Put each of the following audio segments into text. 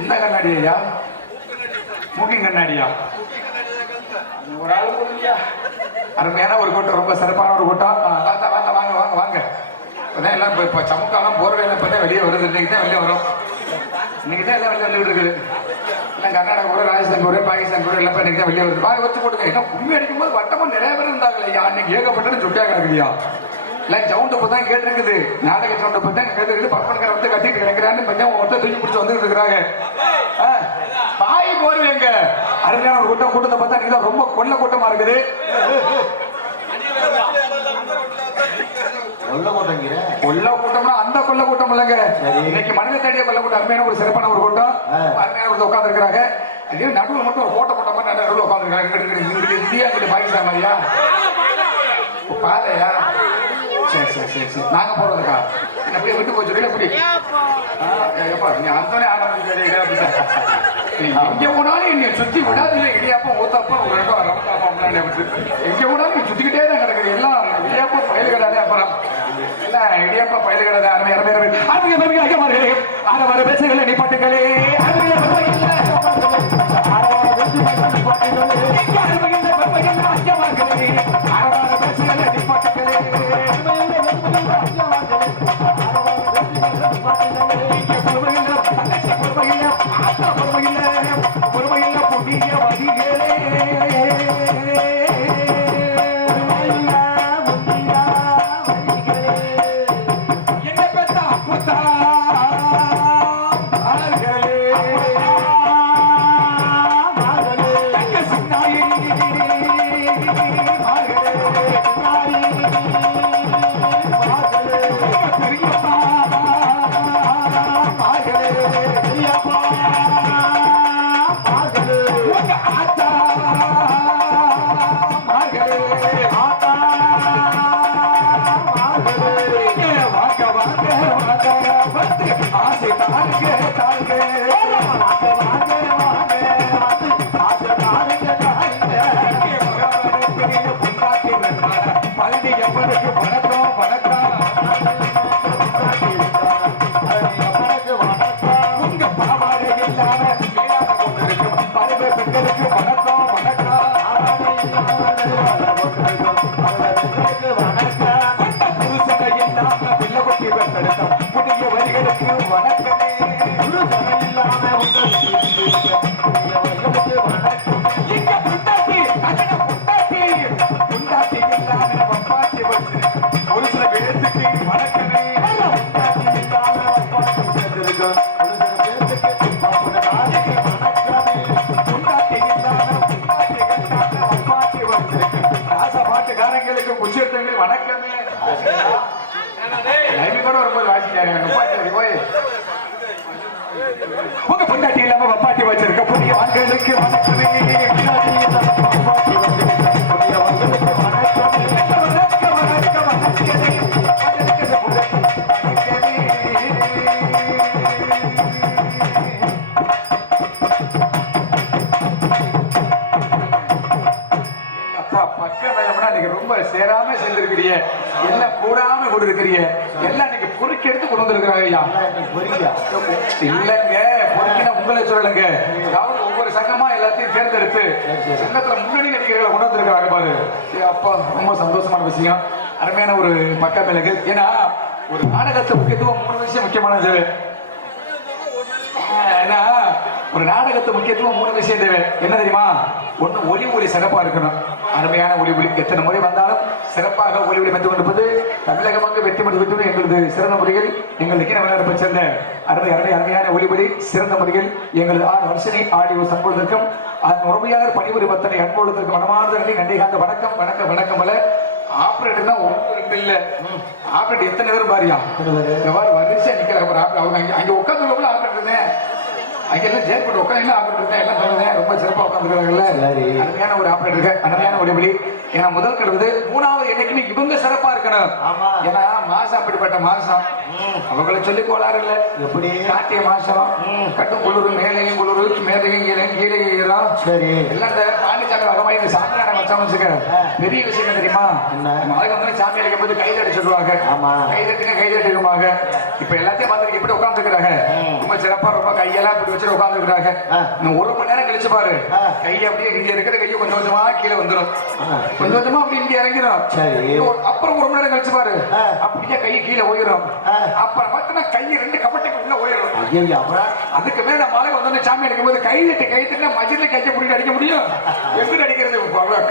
என்ன கண்ணாடி ஐயா மூக்கிங் கண்ணாடியா ஒரு ஆள் போடுங்கய்யா. அருமையான ஒரு கூட்டம் ரொம்ப சிறப்பான ஒரு கூட்டம். வாங்க வாங்க வாங்க வாங்க வாங்க இப்பதான் எல்லாம் இப்போ இப்போ சமுக்காலாம் போர்வையெல்லாம் இப்போ தான் வெளியே வருது. இன்னைக்கு தான் வெளியே வரும். இன்னைக்கு தான் எல்லாம் வெளியே வெளியே இருக்குது. எல்லாம் கர்நாடகா கூட ராஜஸ்தான் கூட பாகிஸ்தான் கூட எல்லாம் இன்னைக்கு தான் வெளியே வருது. வாங்க வச்சு போட்டுங்க. ஏன்னா கும்மி அடிக்கும் போது வட்டமும் நிறைய பேர் இருந்தாங்க ஐயா இன்னைக்கு ஏகப்பட்டது சுட்டியா கிடக்குதுயா? எல்லாம் சவுண்ட் இப்போ தான் கேட்டிருக்குது. நாடக சவுண்ட் இப்போ தான் கேட்டுருக்குது. பப்பனுக்கார வந்து கட்டிட்டு கிடக்குறான்னு ஒருத்தர் தூக்கி பிடிச்சி வந்துட்டு இருக்கிறாங்க. ஆ, பாய் போருவேங்க அருமையான ஒரு கூட்டம் கூட்டத்தை பார்த்தா தான் ரொம்ப கொள்ள கூட்டமா இருக்குது. கொள்ள கூட்டம்னா அந்த கொள்ள கூட்டம் இல்லைங்க. இன்னைக்கு மனித தேடிய கொள்ள கூட்டம் அருமையான ஒரு சிறப்பான ஒரு கூட்டம். அருமையான ஒரு உட்கார்ந்து இருக்கிறாங்க இதே நடுவில் மட்டும் ஒரு போட்டோ போட்ட மாதிரி நடுவில் உட்காந்துருக்காங்க இந்தியா இங்கிட்டு பாகிஸ்தான் மாதிரியா? பாதையா சரி சரி சரி சரி. நாங்க போறதுக்கா? அப்படியே விட்டு போச்சு எப்படி எப்பா நீ நீ எங்க போனாலும் என்னை சுத்தி விடாது இல்லை இடியாப்பம் ஊத்தாப்பா ஒரு ரெண்டும் ரமத்தாப்பம் எங்க போனாலும் நீ சுத்திக்கிட்டே தான் கிடக்குது எல்லாம் இடியாப்பம் பயில் கிடாதே அப்புறம் இல்ல இடியாப்பா பயில் கிடாது அரை அருமை அரை அருமை அரை பேசுகளை நீ பாட்டுகளே. உங்க பொண்டாட்டி இல்லாம பப்பாட்டி வச்சிருக்க புதிய நீங்க ரொம்ப சேராம எல்லாம் கூடாம கொண்டு இருக்கிறீங்க எல்லாம் நீங்க பொறுக்கி எடுத்து கொண்டு வந்திருக்கிறாங்க ஐயா. பொறுக்கினா உங்களை சொல்லலைங்க. அதாவது ஒவ்வொரு சங்கமா எல்லாத்தையும் தேர்ந்தெடுத்து சங்கத்துல முன்னணி நடிகர்களை கொண்டு வந்திருக்கிறாங்க பாரு அப்பா ரொம்ப சந்தோஷமான விஷயம். அருமையான ஒரு பக்க மிளகு ஏன்னா ஒரு நாடகத்தை முக்கியத்துவம் மூணு விஷயம் முக்கியமானது. ஏன்னா ஒரு நாடகத்து முக்கியத்துவம் மூணு விஷயம் தேவை. என்ன தெரியுமா? ஒண்ணு ஒளி ஒளி சிறப்பா இருக்கணும். அருமையான ஒளி ஒளி. எத்தனை முறை வந்தாலும் சிறப்பாக ஒளிவிட வந்து கொண்டிருப்பது தமிழகமாக வெற்றி பெற்று வெற்றி எங்களது சிறந்த முறையில் எங்களது இன விளையாட சேர்ந்த அருமை அருமை அருமையான ஒளிபடி சிறந்த முறையில் எங்களது ஆறு வருஷனை ஆடியோ சம்பவத்திற்கும் அதன் உரிமையாளர் பணிபுரி பத்தனை அன்பொழுதற்கு மனமார்ந்த நன்றி நன்றி காந்த வணக்கம் வணக்கம் வணக்கம் அல்ல. ஆபரேட்டர் தான் ஒன்று ரெண்டு இல்ல. ஆபரேட்டர் எத்தனை பேரும் பாரியா? நிக்கிற ஒரு ஆபரேட்டர் அவங்க அங்க அங்க உட்காந்து ஆபரேட்டர் தான் அங்க எல்லாம் ஜெயில் போட்டு உட்காந்து ஆபரேட்டர் தான் எல்லாம் சொல்லுங்க. ரொம்ப சிறப்பா உட்காந்துருக்காங்கல்ல. அருமையான ஒரு ஆபரேட்டர் அருமையான ஒரு ஒளி ஏன்னா முதல் கழுவுது மூணாவது என்னைக்குமே இவங்க சிறப்பா இருக்கணும். ஏன்னா மாசம் அப்படிப்பட்ட மாசம். அவங்களை சொல்லி கோளாறு இல்ல எப்படி? காட்டிய மாசம். கட்டும் குளிர் மேலையும் குளிர் மேலையும் கீழையும் கீழே ஈரம் சரி. எல்லாம் இந்த பாண்டிச்சாமி வகமா இந்த சாமி நாடகம் வச்சாம வச்சுக்க பெரிய விஷயம் என்ன தெரியுமா? என்ன? அதுக்கு வந்து சாமி அடிக்கும் போது கைதட்டி சொல்லுவாங்க. ஆமா. கைதட்டுங்க கைதட்டுக்குமாங்க இப்ப எல்லாத்தையும் பார்த்துட்டு எப்படி உட்காந்துருக்காங்க ரொம்ப சிறப்பா ரொம்ப கையெல்லாம் இப்படி வச்சுட்டு உட்காந்துருக்காங்க. இன்னும் ஒரு மணி நேரம் கழிச்சு பாரு. கை அப்படியே இங்க இருக்கிற கையை கொஞ்சம் கொஞ்சமா கீழே வந்துடும். கொஞ்சம் கொஞ்சமா அப்படி இங்க இறங்கிடும் அப்புறம் ஒரு மணி நேரம் கழிச்சு பாரு. அப்படியே கை கீழே ஆ. அப்புறம் பார்த்தா கை ரெண்டு கபட்டைக்கு உள்ள உயிரும் ஐயோ அப்புறம்? அதுக்கு மேல மழை வந்தோடனே சாமி அடிக்கும் போது கை தட்டி கை தட்டினா மஜில கையை பிடிக்க அடிக்க முடியும். எப்படி அடிக்கிறது?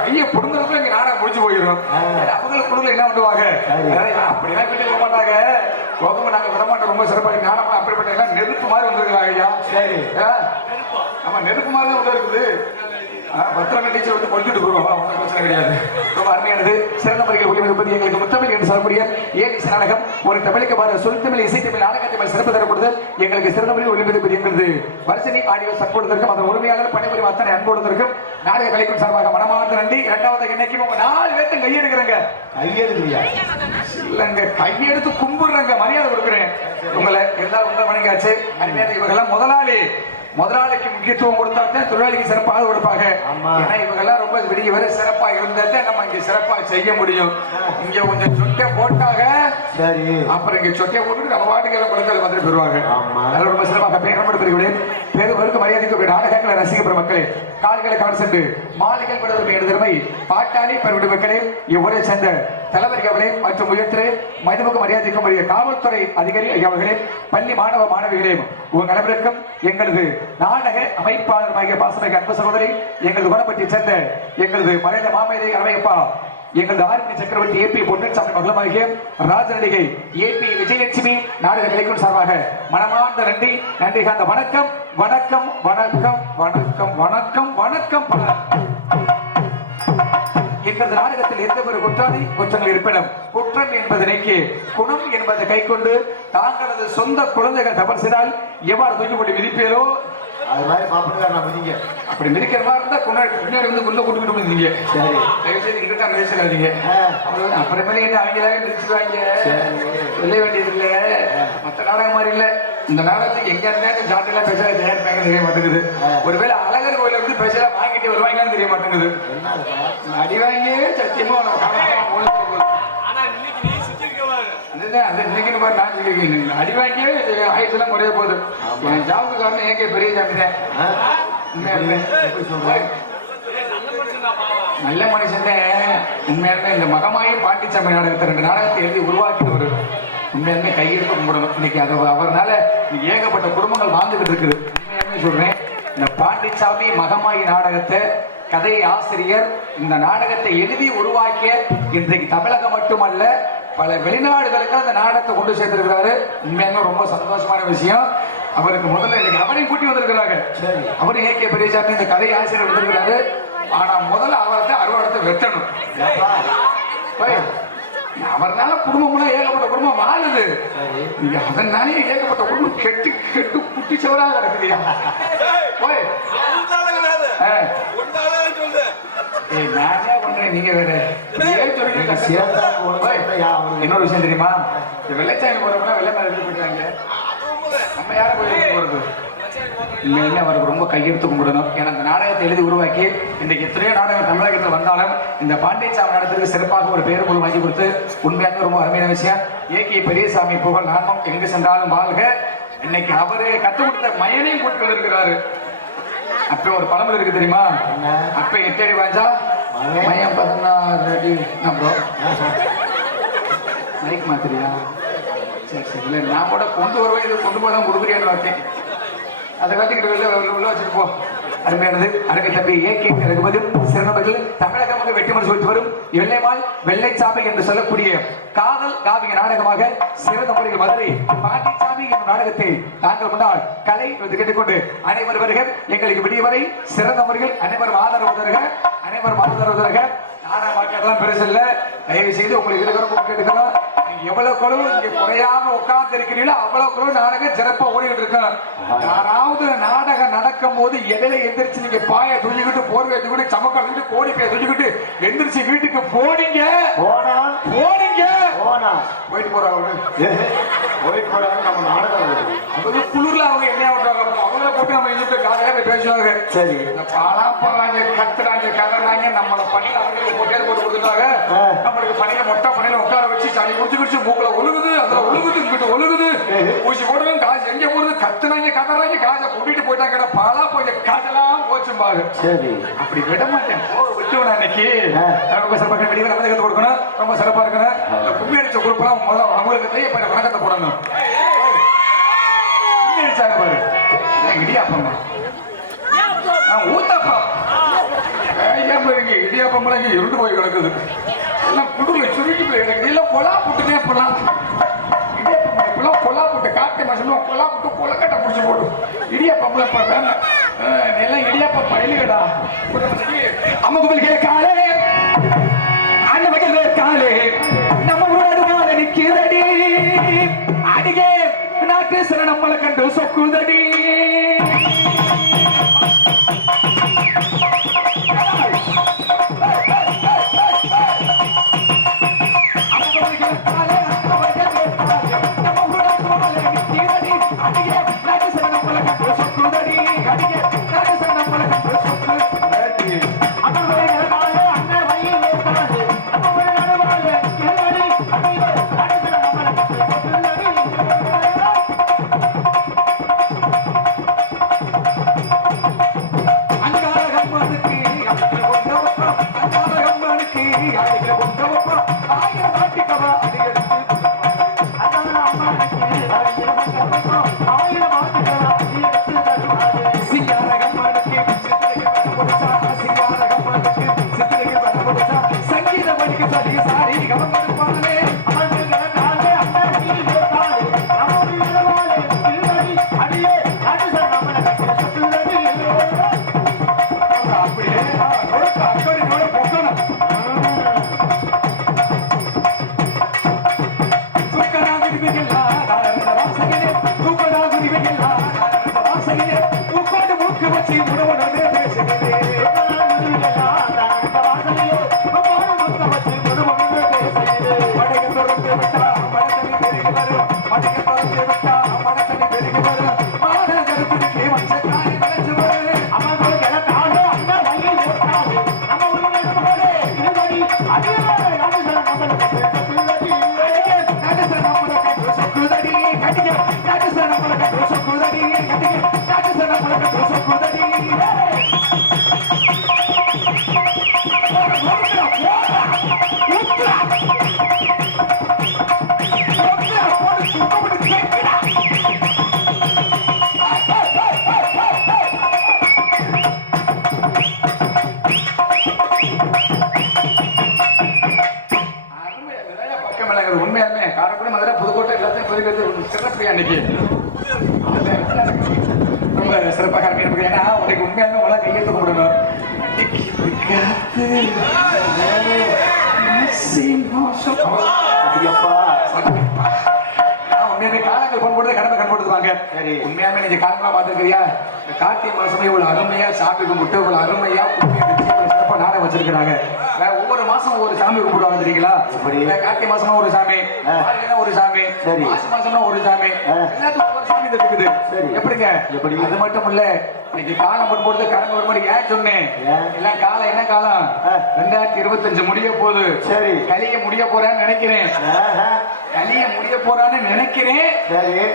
கையை புடுங்கிறதுக்குள்ள இங்க நாடகம் முடிஞ்சு போயிடும். அவங்களுக்கு குழுல என்ன பண்ணுவாங்க? அப்படிலாம் வீட்டுக்கு போக மாட்டாங்க. கோபம் நாங்க விட மாட்டோம் ரொம்ப சிறப்பா. ஞானமா அப்படிப்பட்ட நெருப்பு மாதிரி வந்திருக்கிறாங்க ஐயா சரி. ஆமா நெருப்பு மாதிரி தான் உள்ள இருக்குது பத்திரங்க டீச்சர் வந்து கொண்டுட்டு போடுவோம் ஒன்றும் பிரச்சனை கிடையாது. ரொம்ப அருமையானது. சிறந்த முறையில் எங்களுக்கு முத்தமிழ் என்று சொல்லக்கூடிய நாடகம் ஒரு தமிழுக்கு பாரு சொல் தமிழ் இசை தமிழ் மேல் சிறப்பு தரப்படுதல் எங்களுக்கு சிறந்த முறையில் ஒளிபரப்பது எங்களது வருஷனி ஆடியோ சற்பொழுதற்கும் அதன் உரிமையாளர் பணிபுரியும் அத்தனை அன்பொழுதற்கும் நாடக கலைக்கும் சார்பாக மனமார்ந்த நன்றி. இரண்டாவது என்னைக்கும் உங்க நாலு பேர்த்து கையெடுக்கிறேங்க. கையெழுதுலையா இல்லங்க கையெடுத்து கும்பிடுறங்க. மரியாதை கொடுக்குறேன். உங்களை இருந்தாலும் உங்களை வணங்காச்சு அருமையான இவங்கெல்லாம் முதலாளி. முதலாளிக்கு முக்கியத்துவம் கொடுத்தா தான் தொழிலாளிக்கு சிறப்பாக கொடுப்பாங்க. ஆமா. ஏன்னா இவங்கெல்லாம் ரொம்ப விடிய வரை சிறப்பா இருந்தா தான் நம்ம இங்க சிறப்பா செய்ய முடியும். இங்க கொஞ்சம் சொட்டை போட்டாங்க. சரி. அப்புறம் இங்க சொட்டையை போட்டுட்டு நம்ம வாட்டுக்கு எல்லாம் குழந்தைகள் வந்துட்டு போயிருவாங்க. ஆமா. அதனால ரொம்ப சிறப்பாக பேரப்பட பெரியவர்களே பேரு பெருக்கு மரியாதைக்கு நாடகங்களை ரசிக்கப்படுற மக்களே. கால்களை காடு சென்று மாலைகள் படுவதற்கு எழுதிறமை பாட்டாளி பெருவிடு மக்களே இவ்வொரு சேர்ந்த தலைவர்களே மற்றும் உயர்த்திலே மதிமுக மரியாதைக்கும் காவல்துறை அதிகாரி ஐயா அவர்களே பள்ளி மாணவ மாணவிகளே உங்கள் அனைவருக்கும் எங்களது நாடக அமைப்பாளர் பாசமிக அன்பு சகோதரி எங்களது குணப்பட்டி சேர்ந்த எங்களது மறைந்த மாமேதை அமைப்பா எங்களது ஆர்மி சக்கரவர்த்தி A AB Raja மகளமாகிய ராஜநடிகை B Vijayalakshmi நாடக கலைக்கும் சார்பாக மனமார்ந்த நன்றி நன்றி காந்த வணக்கம் வணக்கம் வணக்கம் வணக்கம் வணக்கம் வணக்கம் பல எங்களது நாடகத்தில் எந்த ஒரு குற்றாதி குற்றங்கள் இருப்பினும் குற்றம் என்பது நீக்கி குணம் என்பதை கை கொண்டு தாங்களது சொந்த குழந்தைகள் தவறு செய்தால் எவ்வாறு தூக்கி போட்டு விதிப்பீரோ அது மாதிரி மாப்பிள்ளை நான் புதிங்க அப்படி மிதிக்கிற மாதிரி இருந்தா குன்னாடி பின்னாடி வந்து உள்ள கூட்டிட்டு வந்தீங்க சரி. தயவு செய்து பேசுறாதீங்க ஆ. அவ்வளவுதான். அப்புறமேலே என்ன அவங்களாவே மிதிச்சுவாங்க சொல்ல வேண்டியது இல்ல. மத்த நாடகம் மாதிரி இல்ல. இந்த நாடகத்துக்கு எங்க இருந்தாலும் பேசல தயாரிப்பாங்க தெரிய மாட்டேங்குது ஒருவேளை அழகர் கோயில இருந்து பேசல வாங்கிட்டு வருவாங்கன்னு தெரிய மாட்டேங்குது? அடி வாங்கி சத்தியமா இன்னைக்கு மாதிரி நான் சொல்லியிருக்கேன் அடி வாங்கியே ஆயுசெல்லாம் குறைய போகுது. என் ஜாபுக்கு காரணம் ஏகே பெரிய ஜாமி தான் நல்ல மனுஷன் உண்மையாலுமே இந்த மகமாயி பாட்டிச்சாமி நாடகத்தை ரெண்டு நாடகத்தை எழுதி உருவாக்கினவர் உண்மையாலுமே கையெழுத்து கும்பிடணும். இன்னைக்கு அது அவர்னால ஏகப்பட்ட குடும்பங்கள் வாழ்ந்துகிட்டு இருக்குது. உண்மையாலுமே சொல்றேன். இந்த பாண்டிச்சாமி மகமாயி நாடகத்தை கதை ஆசிரியர் இந்த நாடகத்தை எழுதி உருவாக்கிய இன்றைக்கு தமிழகம் மட்டுமல்ல பல வெளிநாடுகளுக்கு அந்த நாடகத்தை கொண்டு சேர்த்திருக்கிறாரு. உண்மையாலுமே ரொம்ப சந்தோஷமான விஷயம். அவருக்கு முதல்ல இன்னைக்கு அவரையும் கூட்டி வந்திருக்கிறாங்க. சரி. அவரும் ஏகே பெரியசாமி இந்த கதை ஆசிரியர் வந்திருக்கிறாரு. ஆனா முதல்ல அவர்கிட்ட அறுவாடத்தை வெட்டணும். அவர்னால குடும்பம்லாம் ஏகப்பட்ட குடும்பம் வாழுது. சரி. நீங்க அதனாலே ஏகப்பட்ட குடும்பம் கெட்டு கெட்டு குட்டிச்சவராக கிடக்குதுயா போய் நானே பண்றேன் நீங்க வேற? இன்னொரு விஷயம் தெரியுமா? வெள்ளைச்சாமி போறப்ப வெள்ளை எடுத்து போயிட்டாங்க? நம்ம யாரை போய் போறது? உண்மையிலே அவருக்கு ரொம்ப கையெழுத்து கும்பிடணும். ஏன்னா இந்த நாடகத்தை எழுதி உருவாக்கி இன்றைக்கு எத்தனையோ நாடகம் தமிழகத்தில் வந்தாலும் இந்த பாண்டியசாமி நாடகத்துக்கு சிறப்பாக ஒரு பேர் குழு வாங்கி கொடுத்து உண்மையாக ரொம்ப அருமையான விஷயம். ஏகே பெரியசாமி புகழ் நாமம் எங்கு சென்றாலும் வாழ்க. இன்னைக்கு அவரு கற்றுக் கொடுத்த மயனையும் கூட்டு வந்திருக்கிறாரு. அப்ப ஒரு பழமொழி இருக்கு தெரியுமா? அப்ப எட்டடி வாஞ்சா? மகன். மயம் பதினாறு அடி ப்ரோ மைக் மாத்திரியா சரி சரி. இல்லை நான் கூட கொண்டு வருவேன் இது கொண்டு போய் தான் கொடுக்குறியான்னு பார்த்தேன். அதை காட்டிக்கிட்டு வெளில உள்ள வச்சுட்டு போ. அருமையானது அருமை தம்பி. ஏ கே ரகுபதி சிறந்தவர்கள் தமிழகமாக வெற்றிமறை சொல்லிட்டு வரும். எல்லைமால் வெள்ளைச்சாமி என்று சொல்லக்கூடிய காதல் காவிய நாடகமாக சிறந்த முறையில் மதுரை பாண்டிச்சாமி என்ற நாடகத்தை நாங்கள் முன்னால் கலை என்று கேட்டுக்கொண்டு அனைவர் வருக. எங்களுக்கு விடியவரை சிறந்த முறையில் அனைவரும் ஆதரவு தருக. அனைவரும் ஆதரவு தருக. நாடக வாக்கியெல்லாம் பெருசு தயவு செய்து உங்களுக்கு இருக்கிற கேட்டுக்கிறோம் எவ்வளவு குழு இங்க குறையாம உட்கார்ந்து இருக்கிறீங்களோ அவ்வளவு குழு நாடகம் சிறப்பா ஓடிட்டு இருக்கோம் யாராவது நாடகம் நடக்கும் போது இடையில எந்திரிச்சு நீங்க பாய துணிக்கிட்டு போர்வை தூக்கிட்டு சமக்கால் தூக்கிட்டு கோடி பேர் துணிக்கிட்டு எந்திரிச்சு வீட்டுக்கு போனீங்க. போனா? போனீங்க. போனா? போயிட்டு போறாங்க போயிட்டு போறாங்க நம்ம நாடகம். அவங்க குளிர்ல அவங்க என்ன பண்றாங்க அவங்கள போட்டு நம்ம இங்கிட்டு காலையில பேசுவாங்க. சரி. இந்த பாலாப்பறாங்க கத்துறாங்க கதறாங்க நம்மள பணியில அவங்களுக்கு மொட்டையில போட்டு கொடுத்துட்டாங்க. நம்மளுக்கு பணியில மொட்டை பணியில உட்கார வச்சு சளி குடிச்சு குடிச்சு மூக்குல ஒழுகுது அதுல ஒழுகுது இங்கிட்டு ஒழுகுது. ஊசி போடுறது காசு எங்க போறது கத்துனாங்க கதறாங்க காசை கொண்டுட்டு போயிட்டாங்க பாலா போய் காசெல்லாம் போச்சும்பாங்க. சரி. அப்படி விட மாட்டேன் விட்டுவன அன்னைக்கு. ரொம்ப சிறப்பாக வெளியே கத்து கொடுக்கணும். ரொம்ப சிறப்பா இருக்கணும். கும்மி அடிச்ச குரூப்லாம் முதல்ல அவங்களுக்கு வணக்கத்தை போடணும். கும்மி அடிச்சாங்க பாரு. இடியாப்பம் இடியாப்பம் இங்க இருண்டு போய் கிடக்குது. எல்லாம் குடுல சுருங்கி போய் கிடக்குது எல்லாம் கொலா புட்டுனே பண்ணலாம். இடியாப்பம் இப்பெல்லாம் கொலா புட்டு காட்டு மாசம் கொலா புட்டு கொலக்கட்டை பிடிச்சி போடும் இடியாப்பம் இப்ப வேண்டாம் எல்லாம் இடியாப்பம் பயிலுகடா. அம்மா கும்பல் காலே. அண்ணன் மகள் காலே. நம்ம ஊரோட மாலை நிக்கிறடி. அடிகே நாட்டு சில நம்மளை கண்டு சொக்குதடி. பக்கம் காரைக்குடி மதுரை புதுக்கோட்டை எல்லாத்தையும் புதுக்கிறது ஒரு சிறப்பு அன்னைக்கு ரொம்ப சிறப்பாக இருக்கு ஏன்னா உனக்கு உண்மையாலுமே உங்களால் கையெழுத்து சரி. உண்மையாலுமே நீங்க காலங்களா பார்த்துருக்கிறியா? இந்த கார்த்திகை மாசமே இவ்வளவு அருமையா சாமி கும்பிட்டு இவ்வளவு அருமையா சிறப்பா நாடகம் வச்சிருக்கிறாங்க. ஒவ்வொரு மாசம் ஒவ்வொரு சாமி கும்பிடுவாங்க தெரியுங்களா? கார்த்திகை மாசமா ஒரு சாமி ஒரு சாமி சரி. மாசி மாசம்னா ஒரு சாமி. எல்லாத்துக்கும் ஒவ்வொரு சாமி இருக்குது சரி. எப்படிங்க? எப்படி? அது மட்டும் இல்ல இன்னைக்கு காலம் போட்டு கடமை ஒரு மணி ஏன் சொன்னேன்? எல்லாம் காலம் என்ன காலம். ரெண்டாயிரத்தி இருபத்தஞ்சு முடிய போகுது. சரி. கலிய முடிய போறேன்னு நினைக்கிறேன். கலிய முடிய போறான்னு நினைக்கிறேன்.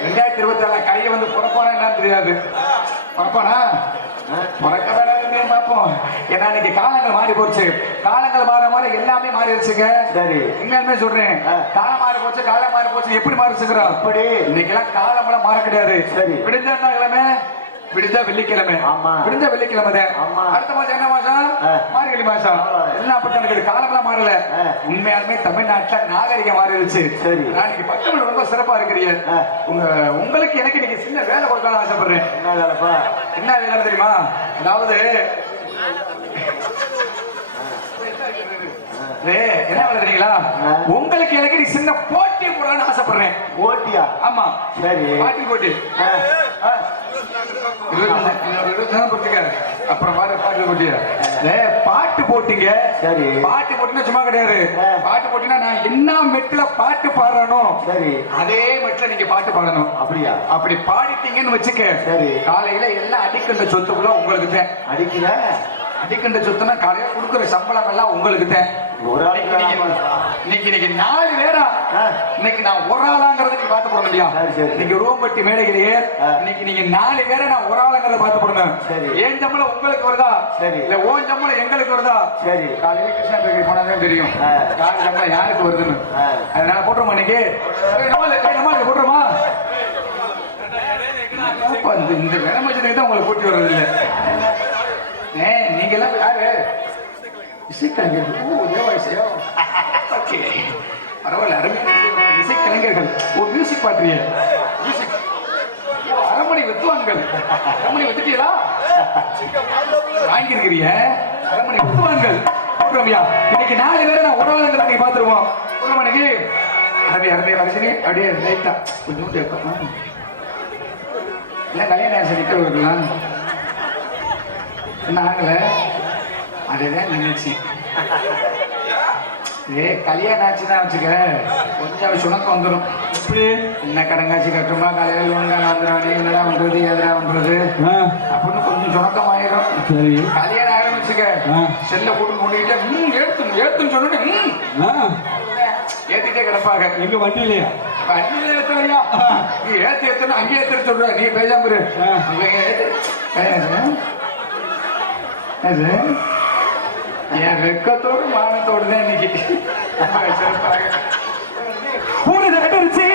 ரெண்டாயிரத்தி இருபத்தி ஏழு கையை வந்து பிறப்பானா என்னன்னு தெரியாது. பிறப்பானா? பிறக்கதானே இருந்தேன் பார்ப்போம். ஏன்னா இன்னைக்கு காலங்கள் மாறி போச்சு. காலங்கள் மாற மாற எல்லாமே மாறிடுச்சுங்க. சரி. உண்மையாலுமே சொல்றேன். காலம் மாறி போச்சு காலம் மாறி போச்சு. எப்படி மாறிச்சுக்கிறோம் அப்படி இன்னைக்கு எல்லாம் காலம் எல்லாம் மாற கிடையாது. சரி. விடுஞ்சா வெள்ளிக்கிழமை ஆமா. விடுஞ்சா வெள்ளிக்கிழமை. ஆமா. அடுத்த மாசம் என்ன மாசம். மார்கழி மாசம். எல்லாம் அப்படி இருக்குது காலம்லாம் மாறல. உண்மையாலுமே தமிழ்நாட்டுல நாகரிகம் மாறிடுச்சு சரி. நான் இன்னைக்கு பக்கத்துல ரொம்ப சிறப்பா இருக்கிறீங்க. உங்க உங்களுக்கு எனக்கு இன்னைக்கு சின்ன வேலை கொடுக்கலாம்னு ஆசைப்படுறேன் என்ன வேலைப்பா என்ன வேலை தெரியுமா அதாவது என்ன ஆ. உங்களுக்கு எனக்கு சின்ன போட்டி போடலாம்னு ஆசைப்படுறேன் ஓட்டியா ஆமா சரி பாட்டி போட்டி ஆ, ஆ. இருபத்தஞ்சு, இன்னொரு இருபத்தஞ்சு நாள் பொறுத்துக்க. அப்புறம் பாரு பாட்டு போட்டிய பாட்டு போட்டிங்க சரி. பாட்டு போட்டினா சும்மா கிடையாது. பாட்டு போட்டினா நான் என்ன மெட்ல பாட்டு பாடுறனோ சரி அதே மெட்ல நீங்க பாட்டு பாடணும் அப்படியா அப்படி பாடிட்டீங்கன்னு வச்சுக்க சரி. காலையில எல்லாம் அடிக்கின்ற சொத்துக்குள்ள உங்களுக்கு தான் அடிக்கிற அடிக்கின்ற சொத்துனா காலையில கொடுக்குற சம்பளம் எல்லாம் உங்களுக்கு தான் ஒரு இன்னைக்கு இன்னைக்கு இன்னைக்கு நாலு பேரா ஆ. இன்னைக்கு நான் ஒரு ஆளாங்கிறத நீங்க பார்த்து போடணும் இல்லையா சரி, சரி. இன்னைக்கு ரூம்பட்டி மேடையிலேயே. இன்னைக்கு நீங்க நாலு பேரை நான் ஒரு ஆளுங்கிறத பார்த்து போடணும் சரி. ஏன் சம்பளம் உங்களுக்கு வருதா சரி. இல்ல ஓன் சம்பளம் எங்களுக்கு வருதா சரி காலையில கிருஷ்ணா பேக்கரி போனாதான் தெரியும். யாரு சம்பளம் யாருக்கு வருதுன்னு. அதனால போட்டுருமா இன்னைக்கு போட்டுருமா இந்த இந்த விளம்பரத்துக்கு தான் உங்களை கூட்டி வர்றது இல்ல ஏ நீங்க எல்லாம் யாரு? இசைக்கலைஞர் ஓ தேவா இசையோ ஓகே. பரவாயில்ல அருமையான இசைக்கலைஞர்கள். ஓ மியூசிக் பாட்டுறிய மியூசிக் அரமணி வித்துவான்கள் அரமணி வித்துட்டீங்களா வாங்கியிருக்கிறீங்க. அரமணி வித்துவான்கள் ரம்யா இன்னைக்கு நாலு பேரை நான் உறவாளங்களை நீங்க பார்த்துருவோம். ஒரு மணிக்கு. அரபி அரபி வரிசனி அப்படியே லைட்டா. கொஞ்சம் கேட்கணும் இல்லை கல்யாணம் ஆச்சு என்ன ஆகல அதுதான் நினைச்சேன் ஏ கல்யாணம் ஆச்சுன்னா வச்சுக்க கொஞ்சம் சுணக்கம் வந்துடும் எப்படி? என்ன கடங்காட்சி கட்டுமா காலையில் லோன்கான வந்துடும் என்னடா பண்றது எதடா பண்றது? அப்படின்னு கொஞ்சம் சுணக்கம் ஆயிரும். சரி. கல்யாணம் ஆகணும் வச்சுக்க. செல்ல போட்டு மூடிக்கிட்டு ம் ஏத்தும் ஏத்துன்னு சொன்னோன்னே ம். ஏத்திட்டே கிடப்பாங்க. எங்க வண்டியிலையா? வண்டியில ஏத்தலையா நீ ஏத்து ஏத்துன்னு அங்கே ஏத்துன்னு சொல்ற. நீ பேசாம இரு. ஆ. என் வெக்கத்தோடு மானத்தோடு தான் இன்னைக்கு. ரொம்ப சிறப்பாக ஒரு நகர்ச்சி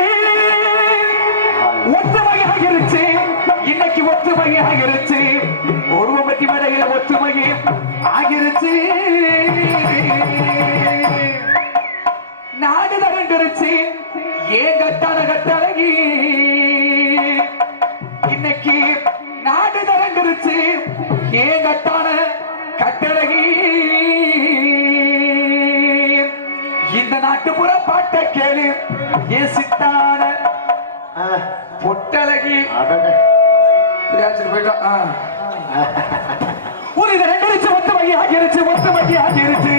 ஒத்துமையாகிருச்சு. இன்னைக்கு பற்றி மடையில ஒத்துமையே ஆகிருச்சு. ஏன் சித்தான ஆ, பொட்டழகி அடடே. இதாச்சும் போயிட்டோம் ஆ. ஒரு இது ரெண்டு ஒத்து மைய ஆகிருச்சு ஒத்து மைய ஆகிருச்சு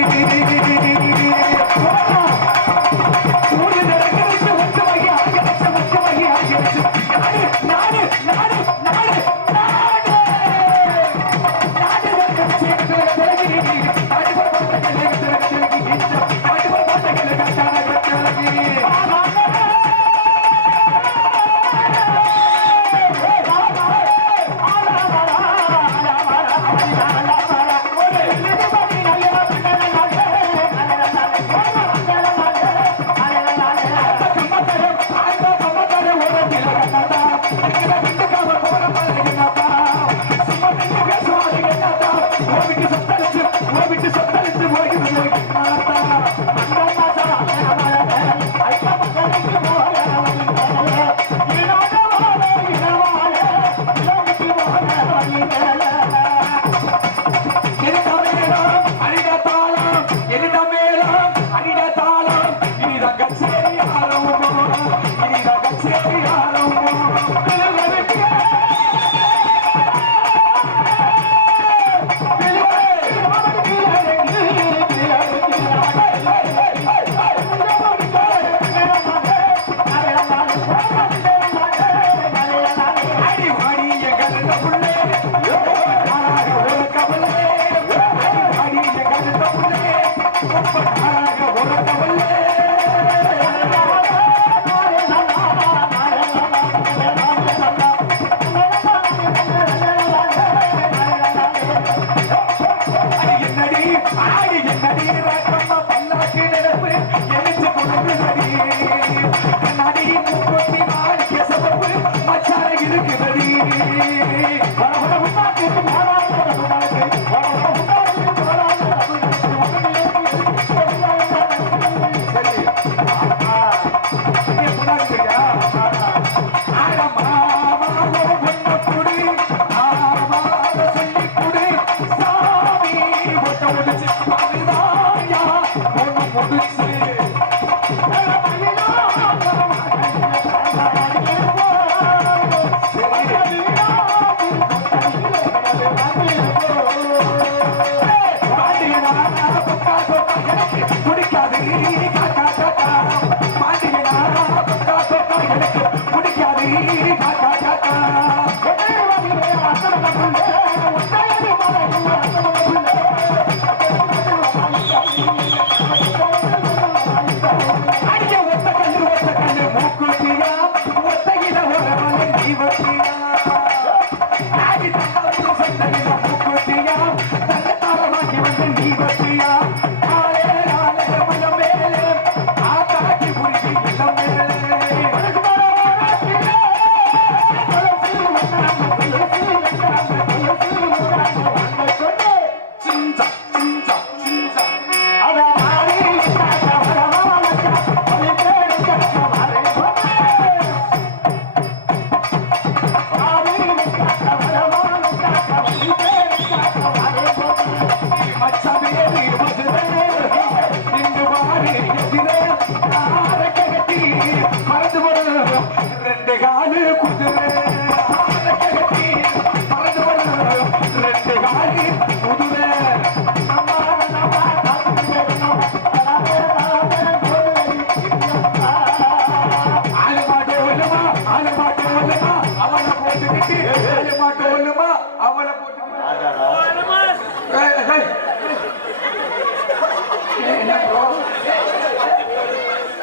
ஒண்ணுமா அவனை போட்டு விட்டு. ஏழு மாட்டு ஒண்ணுமா அவனை போட்டு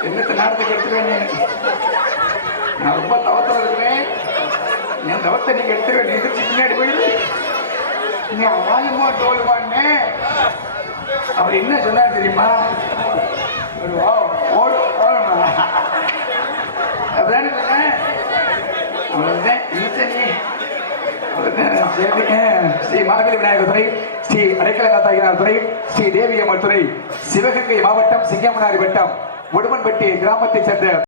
என்னத்த நேரத்துக்கு எடுத்துருவேன் நான் ரொம்ப தவத்தில் இருக்கிறேன். என் தவத்தை நீங்க எடுத்துருவேன் எதிர்த்து பின்னாடி போயிடு நீ வாயுமா தோல்வான்னு அவர் என்ன சொன்னார் தெரியுமா? ஒரு ஓடு அதான ஸ்ரீ மார்கழி விநாயகர் துறை ஸ்ரீ அடைக்கலகாத்தாயினார் துறை ஸ்ரீ தேவியம்மன் துறை சிவகங்கை மாவட்டம் சிங்கமனாரி வட்டம் உடுமன்பட்டி கிராமத்தைச் சேர்ந்த